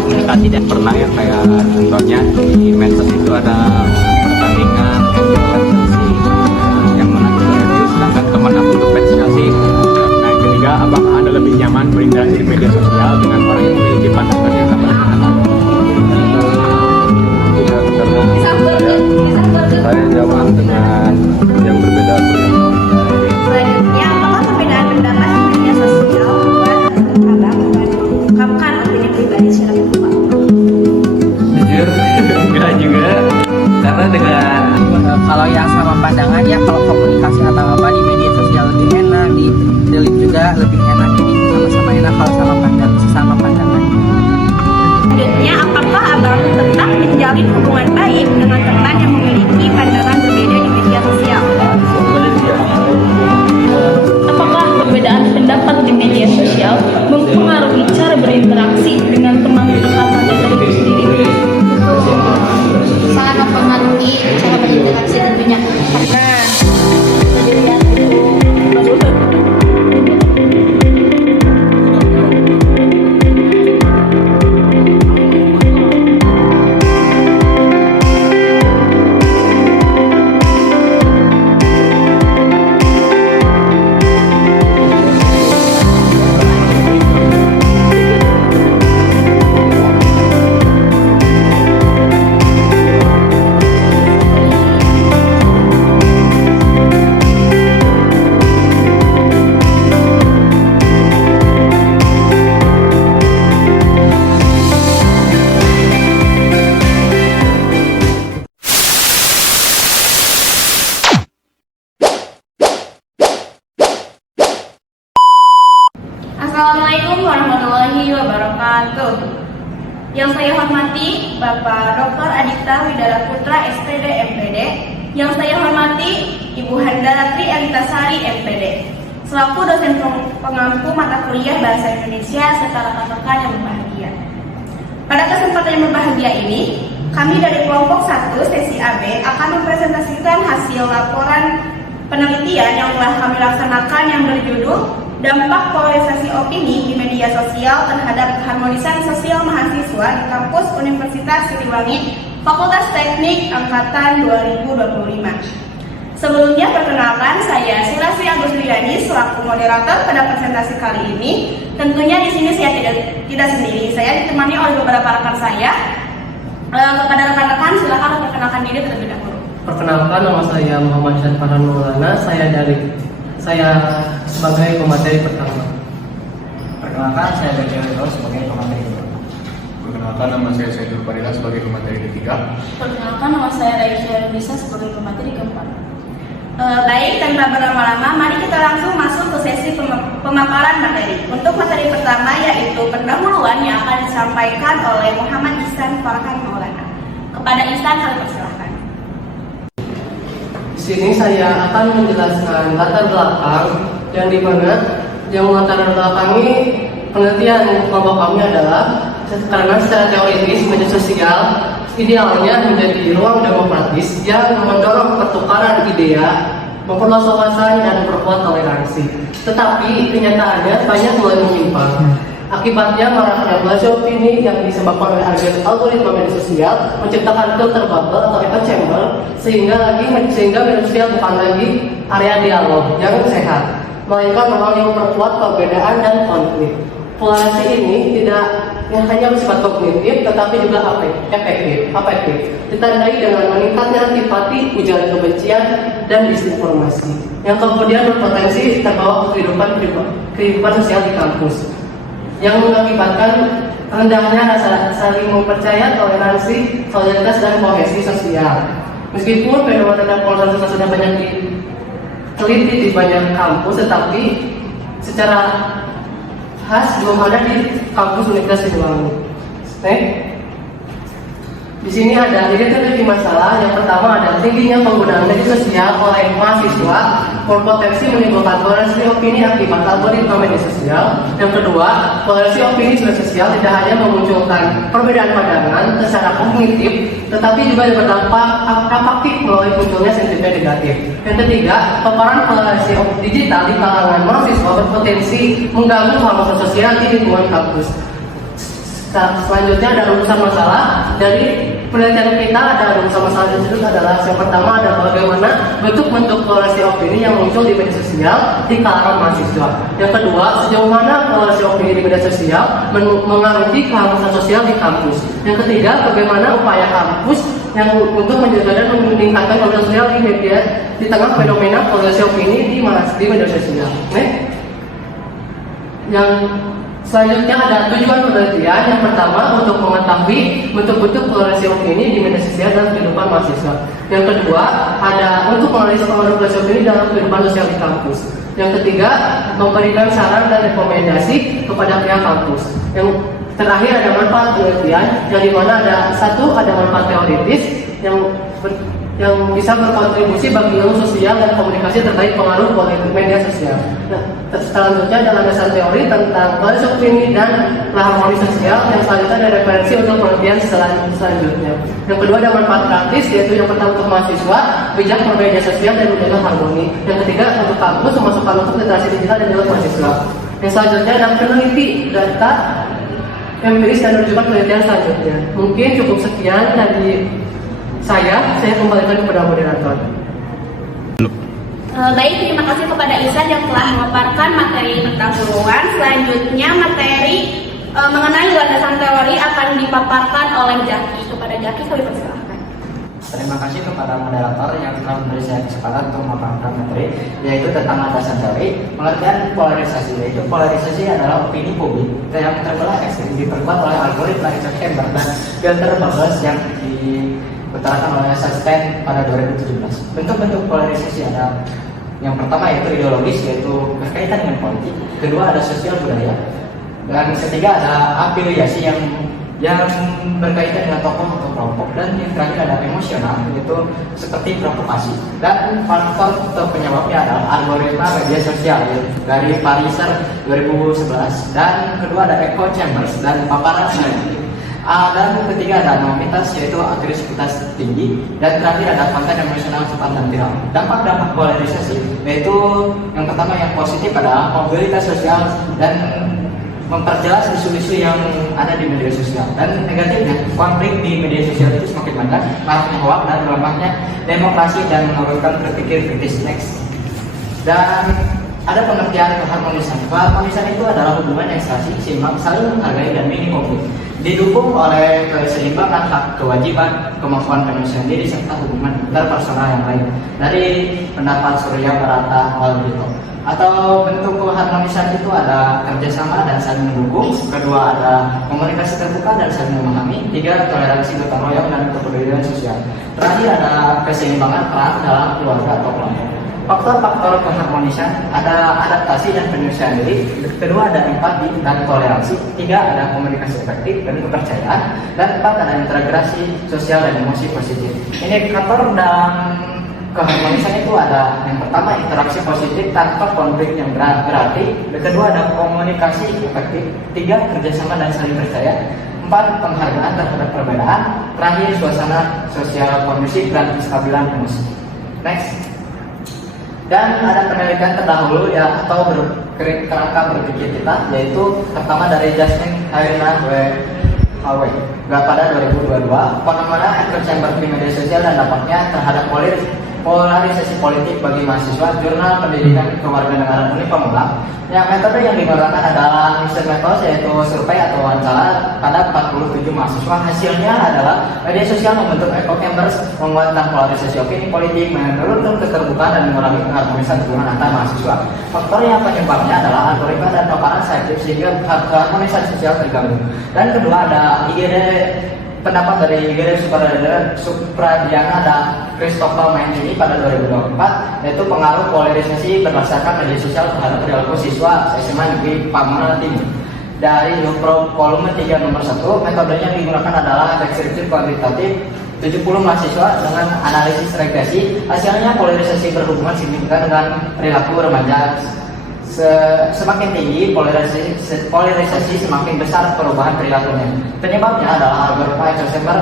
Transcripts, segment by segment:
komunikasi dan pernah ya, kayak contohnya di medsos itu ada pertandingan evaluasi yang menang itu review, sedangkan teman aku tuh fans Chelsea. Nah, yang ketiga, apakah Anda lebih nyaman berinteraksi di media sosial dengan orang yang memiliki pandangan yang sama dengan Anda? Tidak, karena saya nyaman dengan yang berbeda. Selanjutnya, apakah perbedaan pendapat di media sosial membuat Abang mengungkapkan opini pribadi secara terbuka? Jujur, enggak juga, karena dengan kalau yang sama pandangan ya, kalau komunikasi atau apa di media sosial lebih enak, di delete juga lebih enak, jadi sama-sama enak kalau sesama pandangan. Selanjutnya, apakah Abang tetap menjalin hubungan baik dengan teman yang memiliki pandangan berbeda di media sosial? Apakah perbedaan pendapat di media sosial mempengaruhi cara berinteraksi dengan teman dekat Anda dari itu sendiri? Sangat mempengaruhi cara berinteraksi tentunya, karena Assalamualaikum warahmatullahi wabarakatuh. Yang saya hormati Bapak Dr. Adita Widara Putra SPD MPD. Yang saya hormati Ibu Handaratri Elitasari MPD, selaku dosen pengampu mata kuliah Bahasa Indonesia serta rekan-rekan yang berbahagia. Pada kesempatan yang berbahagia ini, kami dari kelompok 1 sesi AB akan mempresentasikan hasil laporan penelitian yang telah kami laksanakan yang berjudul Dampak Polarisasi Opini di Media Sosial terhadap Keharmonisan Sosial Mahasiswa di Kampus Universitas Siliwangi, Fakultas Teknik Angkatan 2025. Sebelumnya perkenalkan, saya Silasi Agus Wiyani selaku moderator pada presentasi kali ini. Tentunya di sini saya tidak sendiri, saya ditemani oleh beberapa rekan saya. Kepada rekan-rekan silakan memperkenalkan diri terlebih dahulu. Perkenalkan, nama saya Muhammad Syarifan Maulana, saya sebagai pemateri pertama. Perkenalkan, saya Dajjal Rizal sebagai pemateri kedua. Perkenalkan, nama saya Saidur Fadila sebagai pemateri ketiga. Perkenalkan, nama saya Raisya Bisa sebagai pemateri keempat. Baik, tanpa berlama-lama, mari kita langsung masuk ke sesi pemaparan materi. Untuk materi pertama yaitu pendahuluan yang akan disampaikan oleh Muhammad Ihsan Farhan Maulana. Kepada Ihsan, kami persilahkan. Di sini saya akan menjelaskan latar belakang yang latar belakangi penelitian kelompok kami adalah karena secara teoritis media sosial idealnya menjadi ruang demokratis yang mendorong pertukaran ide, memperluas wawasan dan memperkuat toleransi. Tetapi kenyataannya banyak mulai menyimpang. Akibatnya maraknya polarisasi opini yang disebabkan oleh algoritma media sosial menciptakan filter bubble atau echo chamber sehingga media sosial bukan lagi area dialog yang sehat, melainkan ruang yang memperkuat perbedaan dan konflik. Polarisasi ini tidak hanya bersifat kognitif tetapi juga afektif, ditandai dengan meningkatnya antipati, ujaran kebencian dan disinformasi yang kemudian berpotensi terbawa ke kehidupan sosial di kampus, yang mengakibatkan rendahnya rasa saling mempercaya, toleransi, solidaritas, dan kohesi sosial. Meskipun fenomena polarisasi sudah banyak diteliti di banyak kampus, tetapi secara khas belum ada di kampus Universitas Siliwangi. Di sini ada identifikasi masalah. Yang pertama ada tingginya penggunaan media sosial oleh mahasiswa berpotensi menimbulkan polarisasi opini akibat algoritma media sosial. Yang kedua, polarisasi opini di media sosial tidak hanya memunculkan perbedaan pandangan secara kognitif, tetapi juga berdampak afektif melalui munculnya sentimen negatif. Yang ketiga, paparan polarisasi digital di kalangan mahasiswa berpotensi mengganggu keharmonisan sosial di lingkungan kampus. Selanjutnya ada rumusan masalah. Dari penelitian kita ada rumusan masalah tersebut adalah yang pertama adalah bagaimana bentuk-bentuk polarisasi opini yang muncul di media sosial di kalangan mahasiswa. Yang kedua, sejauh mana polarisasi opini di media sosial mengaruhi keharmonisan sosial di kampus. Yang ketiga, bagaimana upaya kampus yang untuk menjaga dan meningkatkan polarisasi sosial di media di tengah fenomena polarisasi opini di media sosial. Yang selanjutnya ada tujuan penelitian. Yang pertama untuk mengetahui bentuk-bentuk polarisasi opini di media sosial dan kehidupan mahasiswa. Yang kedua ada untuk menganalisis pengaruh polarisasi opini dalam kehidupan sosial di kampus. Yang ketiga memberikan saran dan rekomendasi kepada pihak kampus. Yang terakhir ada manfaat penelitian, yang dimana ada manfaat teoritis yang bisa berkontribusi bagi ilmu sosial dan komunikasi terkait pengaruh media sosial. Nah, selanjutnya ada landasan teori tentang polarisasi opini dan harmoni sosial. Yang selanjutnya ada referensi untuk penelitian selanjutnya. Yang kedua ada manfaat praktis, yaitu yang pertama untuk mahasiswa bijak bermedia sosial dan menjaga harmoni. Yang ketiga untuk kampus memasukkan untuk literasi digital dan juga mahasiswa. Yang selanjutnya ada peneliti data empiris dan menunjukkan penelitian selanjutnya. Mungkin cukup sekian dari saya kembalikan kepada moderator. Baik, terima kasih kepada Ihsan yang telah memaparkan materi tentang gurungan. Selanjutnya materi mengenai landasan teori akan dipaparkan oleh Jaki. Kepada Jaki kami persilahkan. Terima kasih kepada moderator yang telah memberi saya kesempatan untuk memaparkan materi, yaitu tentang landasan teori. Pengertian polarisasi, yaitu polarisasi adalah opini publik yang terbelah ekstrim diperkuat oleh algoritma echo chamber dan filter bubbles yang diutarakan oleh Sustain pada 2017. Bentuk-bentuk polarisasi ada yang pertama yaitu ideologis, yaitu berkaitan dengan politik. Kedua ada sosial budaya. Dan ketiga ada afiliasi yang berkaitan dengan tokoh atau kelompok. Dan yang terakhir ada emosional, yaitu seperti provokasi. Dan faktor atau penyebabnya adalah algoritma media sosial dari Pariser 2011. Dan kedua ada echo chambers dan paparan selanjutnya. Dan ketiga ada anomitas, yaitu agresivitas tinggi. Dan terakhir ada konten emosional cepat dan viral. Dampak-dampak polarisasi, yaitu yang pertama yang positif adalah mobilitas sosial dan memperjelas isu-isu yang ada di media sosial. Dan negatifnya, konflik di media sosial itu semakin banyak, maraknya hoax dan melemahnya demokrasi dan menurunkan berpikir kritis. Next. Dan ada pengertian keharmonisan. Keharmonisan itu adalah hubungan yang seimbang, saling menghargai dan minim konflik, didukung oleh keseimbangan hak, kewajiban, kemampuan manusia sendiri serta hubungan interpersonal yang lain. Dari pendapat Surya Barata Walbito. Atau bentuk keharmonisan itu ada kerjasama dan saling mendukung. Kedua ada komunikasi terbuka dan saling memahami. Tiga toleransi gotong royong dan kepedulian sosial. Terakhir ada keseimbangan peran dalam keluarga atau kelompok. Faktor-faktor keharmonisan ada adaptasi dan penyelesaian diri. Kedua ada empati dan toleransi. Tiga ada komunikasi efektif dan kepercayaan. Dan empat ada integrasi sosial dan emosi positif. Indikator dalam keharmonisan itu ada yang pertama interaksi positif tanpa konflik yang berarti. Yang kedua ada komunikasi efektif. Tiga kerjasama dan saling percaya. Empat penghargaan terhadap perbedaan. Terakhir suasana sosial kondusif dan kestabilan emosi. Next. Dan ada penelitian terdahulu ya atau kerangka berpikir kita, yaitu pertama dari Jasmine Hairina W.H.W. pada 2022 fenomena echo chamber di media sosial dan dampaknya terhadap polarisasi politik bagi mahasiswa, Jurnal Pendidikan Kewarganegaraan Uni Pamulang. Yang metode yang digunakan adalah mixed method, yaitu survei atau wawancara pada 47 mahasiswa. Hasilnya adalah media sosial membentuk echo chambers, menguatkan polarisasi opini politik, menurunkan keterbukaan dan mengurangi keharmonisan hubungan antar mahasiswa. Faktor yang penyebabnya adalah algoritma dan paparan selektif sehingga keharmonisan sosial terganggu. Dan kedua ada IGD, pendapat dari IGD Supradiana dan Christopher Mancini pada 2024, yaitu pengaruh polarisasi berdasarkan media sosial terhadap perilaku siswa SMA Negeri Pamulang Timur. Dari volume 3 nomor 1, metodenya yang digunakan adalah deskripsi kuantitatif 70 mahasiswa dengan analisis regresi. Hasilnya polarisasi berhubungan signifikan dengan perilaku remaja Semakin tinggi polarisasi semakin besar perubahan perilakunya. Penyebabnya adalah berupa echo chamber,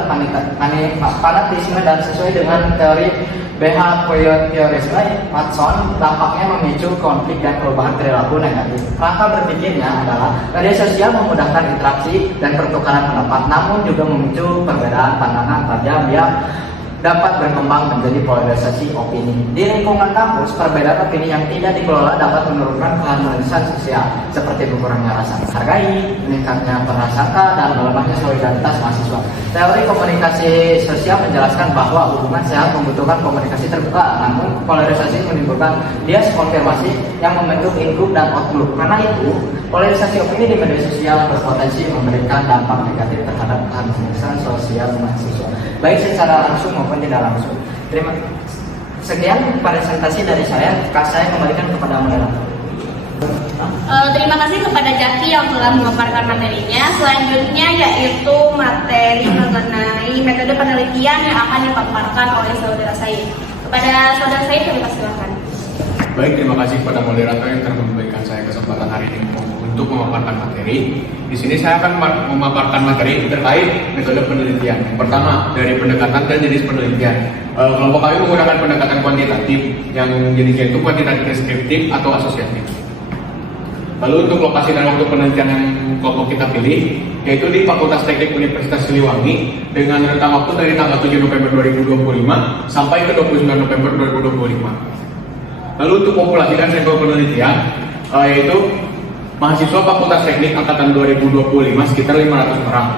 fanatisme, dan sesuai dengan teori behaviorisme Watson dampaknya memicu konflik dan perubahan perilaku negatif. Rangka berpikirnya adalah media sosial memudahkan interaksi dan pertukaran pendapat, namun juga memicu perbedaan pandangan tajam yang dapat berkembang menjadi polarisasi opini. Di lingkungan kampus, perbedaan opini yang tidak dikelola dapat menurunkan keharmonisan sosial, seperti berkurangnya rasa menghargai, meningkatnya prasangka, dan melemahnya solidaritas mahasiswa. Teori komunikasi sosial menjelaskan bahwa hubungan sehat membutuhkan komunikasi terbuka, namun polarisasi menimbulkan bias konfirmasi yang membentuk in-group dan out-group. Karena itu, polarisasi opini di media sosial berpotensi memberikan dampak negatif terhadap keharmonisan sosial mahasiswa, baik secara langsung maupun tidak langsung. Sekian presentasi dari saya kembalikan kepada moderator. Terima kasih kepada Jaki yang telah memaparkan materinya. Selanjutnya yaitu materi mengenai metode penelitian yang akan dipaparkan oleh saudara saya. Kepada saudara saya kami persilakan. Baik, terima kasih kepada moderator yang telah memberikan saya kesempatan hari ini untuk memaparkan materi. Di sini saya akan memaparkan materi terkait metode penelitian. Yang pertama, dari pendekatan dan jenis penelitian. Kelompok kami menggunakan pendekatan kuantitatif, yang jenisnya itu kuantitatif deskriptif atau asosiatif. Lalu untuk lokasi dan waktu penelitian yang kelompok kita pilih, yaitu di Fakultas Teknik Universitas Siliwangi dengan rentang waktu dari tanggal 7 November 2025 sampai ke 29 November 2025. Lalu untuk populasi dan sampel penelitian, yaitu mahasiswa Fakultas Teknik Angkatan 2025 sekitar 500 orang.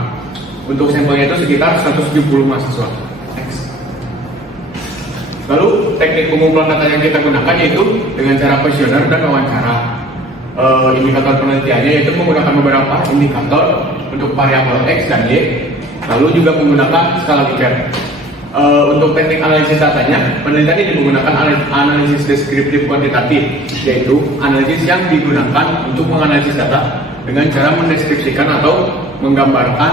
Untuk sampelnya itu sekitar 170 mahasiswa. Next. Lalu teknik pengumpulan data yang kita gunakan yaitu dengan cara kuesioner dan wawancara. Indikator penelitiannya yaitu menggunakan beberapa indikator untuk variabel X dan Y, lalu juga menggunakan skala Likert. Untuk teknik analisis datanya, penelitian ini menggunakan analisis deskriptif kuantitatif, yaitu analisis yang digunakan untuk menganalisis data dengan cara mendeskripsikan atau menggambarkan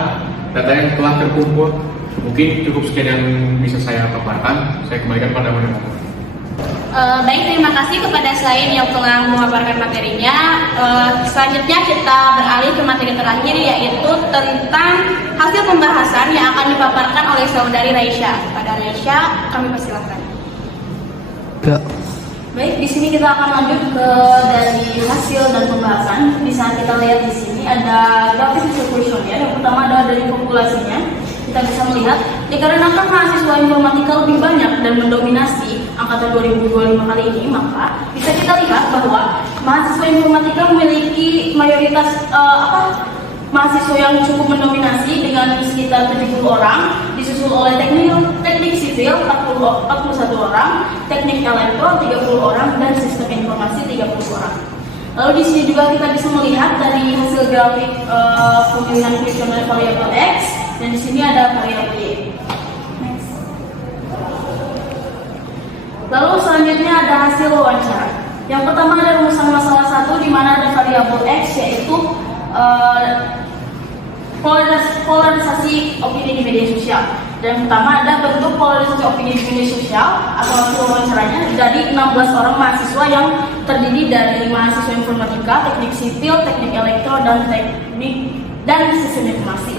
data yang telah terkumpul. Mungkin cukup sekian yang bisa saya paparkan. Saya kembalikan pada moderator. Baik, terima kasih kepada Sain yang telah memaparkan materinya. Selanjutnya kita beralih ke materi terakhir, yaitu tentang hasil pembahasan yang akan dipaparkan oleh saudari Raisya. Pada Raisya, kami persilakan. Baik, di sini kita akan lanjut ke dari hasil dan pembahasan. Bisa kita lihat di sini ada grafik distributionnya. Yang pertama adalah dari populasinya. Kita bisa melihat dikarenakan mahasiswa informatika lebih banyak dan mendominasi angkatan 2025 kali ini, maka bisa kita lihat bahwa mahasiswa informatika memiliki mayoritas mahasiswa yang cukup mendominasi dengan sekitar 70 orang, disusul oleh teknik sipil 41 orang, teknik elektro 30 orang, dan sistem informasi 30 orang. Lalu di sini juga kita bisa melihat dari hasil grafik pemilihan kuesioner variabel X, dan di sini ada variabel Y. Next. Lalu selanjutnya ada hasil wawancara. Yang pertama ada rumusan masalah 1 di mana ada variabel X, yaitu polarisasi opini di media sosial. Dan pertama ada bentuk polarisasi opini di media sosial atau hasil wawancaranya dari 16 orang mahasiswa yang terdiri dari mahasiswa informatika, teknik sipil, teknik elektro, dan teknik dan sistem informasi.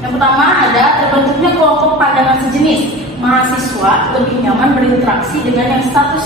Yang pertama ada terbentuknya kelompok pandangan sejenis. Mahasiswa lebih nyaman berinteraksi dengan yang satu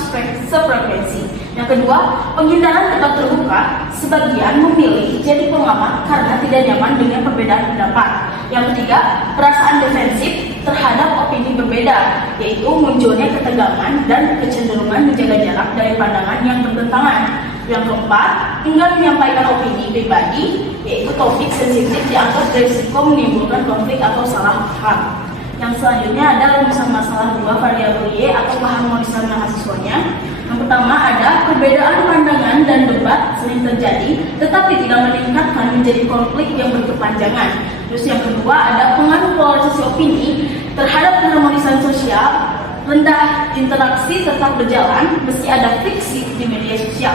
sefrekuensi. Yang kedua, penghindaran debat terbuka. Sebagian memilih jadi pengamat karena tidak nyaman dengan perbedaan pendapat. Yang ketiga, perasaan defensif terhadap opini berbeda, yaitu munculnya ketegangan dan kecenderungan menjaga jarak dari pandangan yang bertentangan. Yang keempat, enggan menyampaikan opini pribadi, yaitu topik sensitif dianggap berisiko menimbulkan konflik atau salah paham. Yang selanjutnya ada rumusan masalah 2 variabel Y atau keharmonisan mahasiswanya. Yang pertama ada perbedaan pandangan dan debat sering terjadi, tetapi tidak meningkatkan menjadi konflik yang berkepanjangan. Terus yang kedua ada pengaruh polarisasi opini terhadap keharmonisan sosial, rendah interaksi tetap berjalan meski ada friksi di media sosial.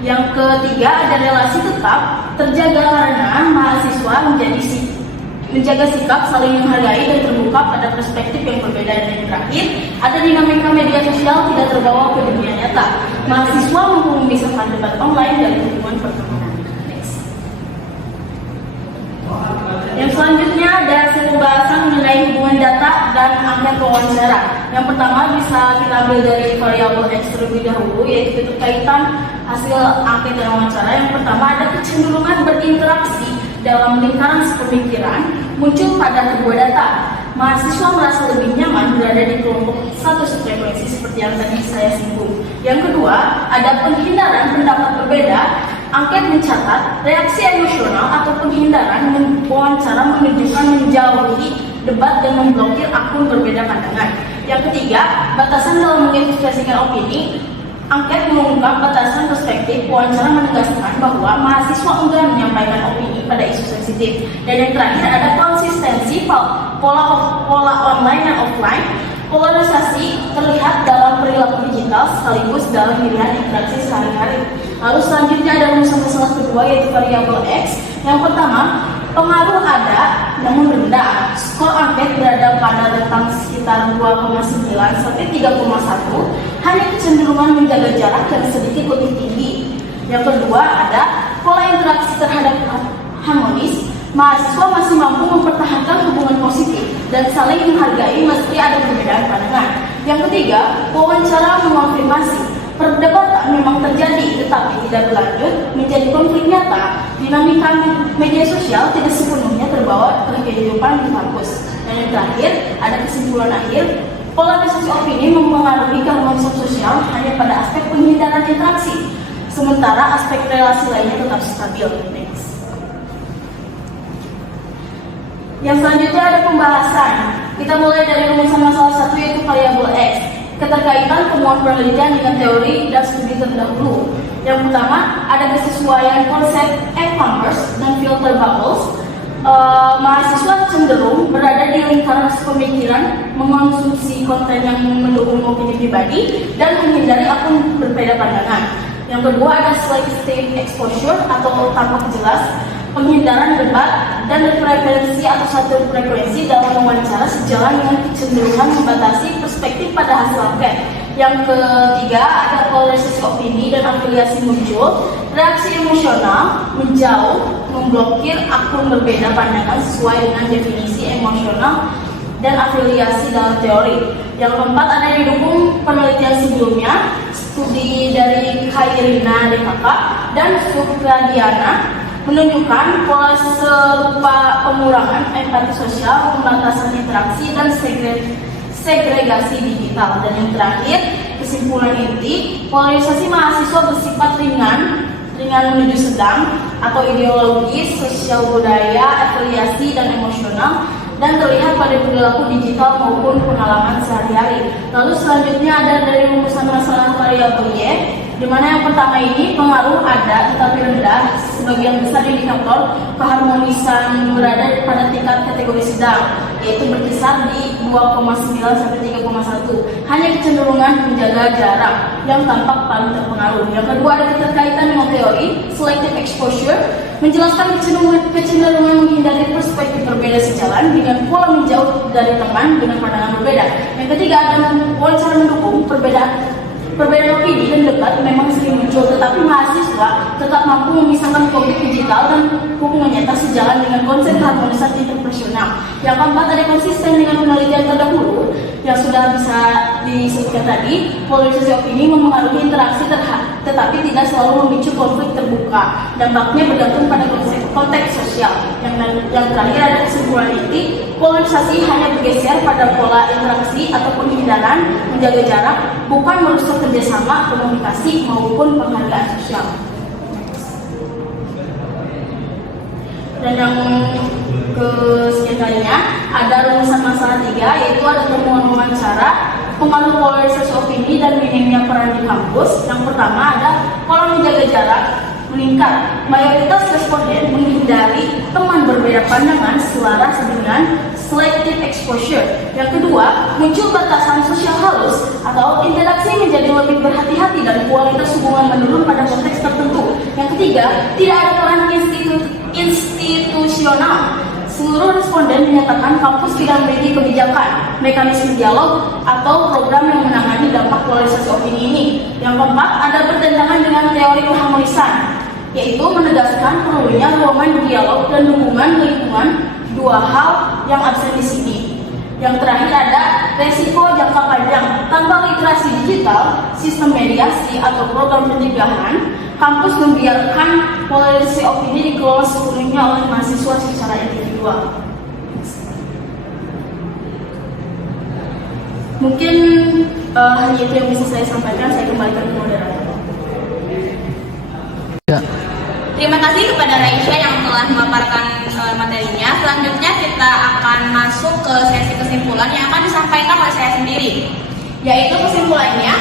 Yang ketiga ada relasi tetap terjaga karena mahasiswa menjaga sikap saling menghargai dan terbuka pada perspektif yang berbeda. Dan yang terakhir, ada dinamika media sosial tidak terbawa ke dunia nyata. Mahasiswa mampu memisahkan debat online dari hubungan Yang selanjutnya ada pembahasan mengenai hubungan data dan angket wawancara. Yang pertama bisa kita ambil dari variabel X terlebih dahulu, yaitu keterkaitan hasil angket dan wawancara. Yang pertama ada kecenderungan berinteraksi dalam lingkaran pemikiran muncul pada kedua data. Mahasiswa merasa lebih nyaman berada di kelompok satu frekuensi seperti yang tadi saya singgung. Yang kedua, ada penghindaran pendapat berbeda. Angket mencatat reaksi emosional atau penghindaran wawancara menunjukkan menjauhi debat dan memblokir akun berbeda pandangan. Yang ketiga, batasan dalam mengekspresikan opini. Angket mengungkap batasan perspektif. Wawancara menegaskan bahwa mahasiswa enggan menyampaikan opini pada isu sensitif. Dan yang terakhir ada konsistensi pola online dan offline. Polarisasi terlihat dalam perilaku digital sekaligus dalam pilihan interaksi sehari-hari. Lalu selanjutnya ada rumusan masalah kedua yaitu variabel X. Yang pertama, pengaruh ada namun rendah. Skor angket berada pada rentang sekitar 2,9 sampai 3,1. Hanya kecenderungan menjaga jarak dan sedikit lebih tinggi. Yang kedua ada pola interaksi terhadap harmonis. Mahasiswa masih mampu mempertahankan hubungan positif dan saling menghargai meski ada perbedaan pandangan. Yang ketiga, wawancara mengonfirmasi. Perdebatan memang terjadi tetapi tidak berlanjut menjadi konflik nyata. Dinamika media sosial tidak sepenuhnya terbawa ke kehidupan di kampus. Dan yang terakhir, ada kesimpulan akhir. Polarisasi opini mempengaruhi keharmonisan sosial hanya pada aspek penghindaran interaksi, sementara aspek relasi lainnya tetap stabil. Next. Yang selanjutnya ada pembahasan. Kita mulai dari rumusan masalah 1 yaitu variabel X. Keterkaitan temuan penelitian dengan teori dan studi terdahulu. Yang pertama ada kesesuaian konsep e-commerce dan filter bubbles. Mahasiswa cenderung berada di lingkaran pemikiran, mengonsumsi konten yang mendukung opini pribadi dan menghindari akun berbeda pandangan. Yang kedua ada selective exposure atau tampak jelas, penghindaran debat dan preferensi atau satu frekuensi dalam wawancara sejalan dengan kecenderungan membatasi perspektif pada hasil angket. Yang ketiga ada polarisasi opini dan afiliasi muncul, reaksi emosional, menjauh, memblokir akun berbeda pandangan sesuai dengan definisi emosional dan afiliasi dalam teori. Yang keempat ada didukung penelitian sebelumnya, studi dari Khairina DKK dan Supradiana menunjukkan pola serupa pengurangan empati sosial, pembatasan interaksi, dan segregasi digital. Dan yang terakhir, kesimpulan inti, polarisasi mahasiswa bersifat ringan menuju sedang atau ideologis, sosial budaya, afiliasi, dan emosional, dan terlihat pada perilaku digital maupun pengalaman sehari-hari. Lalu selanjutnya ada dari rumusan masalah variabel Y, di mana yang pertama ini pengaruh ada tetapi rendah, sebagian besar indikator keharmonisan berada pada tingkat kategori sedang, yaitu berkisar di 2,9 sampai 3,1. Hanya kecenderungan menjaga jarak yang tampak paling terpengaruh. Yang kedua ada keterkaitan dengan teori, selective exposure, menjelaskan kecenderungan menghindari perspektif berbeda sejalan dengan pola menjauh dari teman dengan pandangan berbeda. Yang ketiga ada wawancara mendukung, perbedaan opini dan debat memang sering muncul, tetapi mahasiswa tetap mampu memisahkan konflik digital dan hubungan nyata sejalan dengan konsep harmonisan interpersonal. Yang keempat ada konsisten dengan penelitian terdahulu yang sudah bisa disebutkan tadi. Polarisasi opini mempengaruhi interaksi tetapi tidak selalu memicu konflik terbuka. Dampaknya bergantung pada konteks sosial. Yang terakhir ada kesimpulan inti, polarisasi hanya bergeser pada pola interaksi atau penghindaran, menjaga jarak, bukan merusak kerjasama, komunikasi maupun penghargaan sosial. Dan yang kesekian kalinya ada rumusan masalah 3 yaitu ada temuan wawancara, pengaruh polarisasi opini dan minimnya peran di kampus. Yang pertama ada pola menjaga jarak meningkat. Mayoritas responden menghindari teman berbeda pandangan selaras dengan selective exposure. Yang kedua, muncul batasan sosial halus atau interaksi menjadi lebih berhati-hati dan kualitas hubungan menurun pada konteks tertentu. Yang ketiga, tidak ada peran institusional. Seluruh responden menyatakan kampus tidak memiliki kebijakan, mekanisme dialog, atau program yang menangani dampak polarisasi opini ini. Yang keempat, ada bertentangan dengan teori keharmonisan, yaitu menegaskan perlunya ruangan dialog dan dukungan lingkungan dua hal yang absen di sini. Yang terakhir ada resiko jangka panjang. Tanpa literasi digital, sistem mediasi atau program pencegahan, kampus membiarkan polarisasi opini dikelola sepenuhnya oleh mahasiswa secara individual. Mungkin hanya itu yang bisa saya sampaikan. Saya kembalikan ke moderator. Ya. Terima kasih kepada Raisya yang telah memaparkan materinya. Selanjutnya kita akan masuk ke sesi kesimpulan yang akan disampaikan oleh saya sendiri. Yaitu kesimpulannya,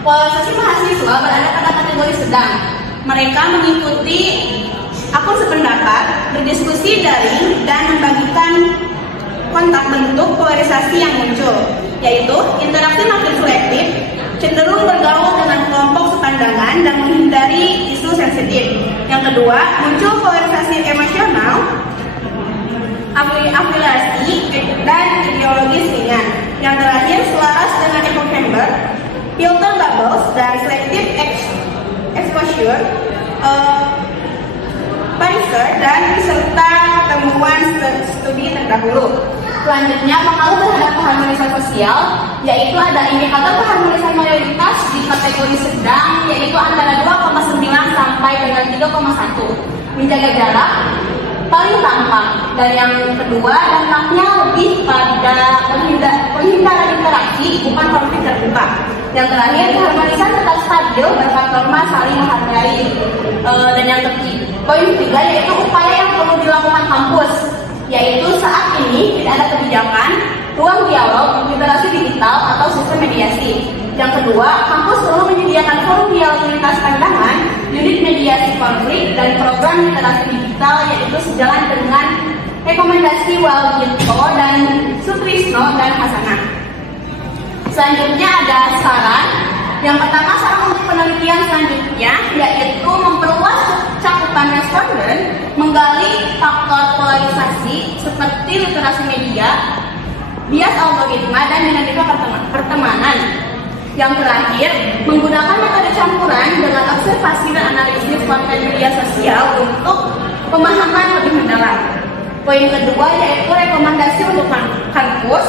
polarisasi mahasiswa berada pada kategori sedang. Mereka mengikuti akun sependapat, berdiskusi daring, dan membagikan kontak bentuk polarisasi yang muncul, yaitu interaksi makin selektif, cenderung bergaul dengan kelompok sepandangan dan menghindari isu sensitif. Yang kedua, muncul polarisasi emosional, afiliasi, dan ideologis ringan. Yang terakhir, selaras dengan echo chamber, filter bubbles, dan selective exposure, biaser, dan beserta temuan studi terdahulu. Selanjutnya, pengaruh terhadap keharmonisan sosial, yaitu ada indikator keharmonisan mayoritas di kategori sedang, yaitu antara 2,9 sampai dengan 3,1. Menjaga jarak paling tampak. Dan yang kedua, dampaknya lebih pada penghindaran interaksi, bukan konflik terbuka. Yang terakhir, keharmonisan tetap stabil, berplatforma saling menghargai. Dan yang poin ketiga, yaitu upaya yang perlu dilakukan kampus, yaitu saat ini tidak ada kebijakan, ruang dialog, literasi digital, atau sistem mediasi. Yang kedua, kampus perlu menyediakan forum dialog lintas pandangan, unit mediasi konflik, dan program literasi digital, yaitu sejalan dengan rekomendasi Walgito dan Sutrisno dan Hasanah. Selanjutnya ada saran. Yang pertama, saran untuk penelitian selanjutnya, yaitu memperluas cakupan responden, menggali faktor polarisasi seperti literasi media, bias algoritma, dan dinamika pertemanan. Yang terakhir, menggunakan metode campuran dengan observasi dan analisis konten media sosial untuk pemahaman lebih mendalam. Poin kedua yaitu rekomendasi untuk kampus.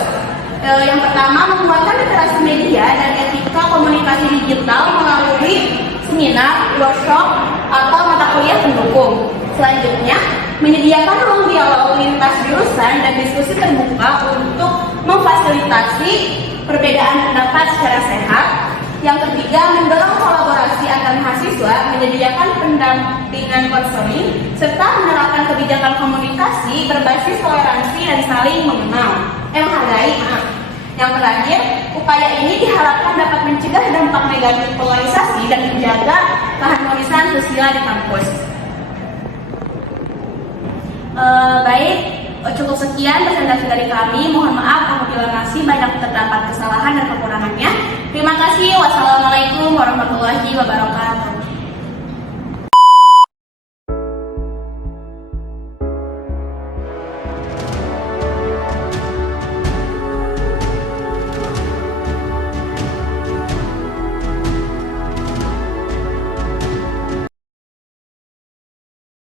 Yang pertama, menguatkan literasi media dan etika komunikasi digital melalui seminar, workshop, atau mata kuliah pendukung. Selanjutnya, menyediakan ruang dialog lintas jurusan dan diskusi terbuka untuk memfasilitasi perbedaan pendapat secara sehat. Yang ketiga, mendorong kolaborasi antar mahasiswa, menyediakan pendampingan konseling, serta menerapkan kebijakan komunikasi berbasis toleransi dan saling menghargai. Yang terakhir, upaya ini diharapkan dapat mencegah dampak negatif polarisasi dan menjaga keharmonisan sosial di kampus. Baik, cukup sekian presentasi dari kami. Mohon maaf apabila masih banyak terdapat kesalahan dan kekurangannya. Terima kasih. Wassalamualaikum warahmatullahi wabarakatuh.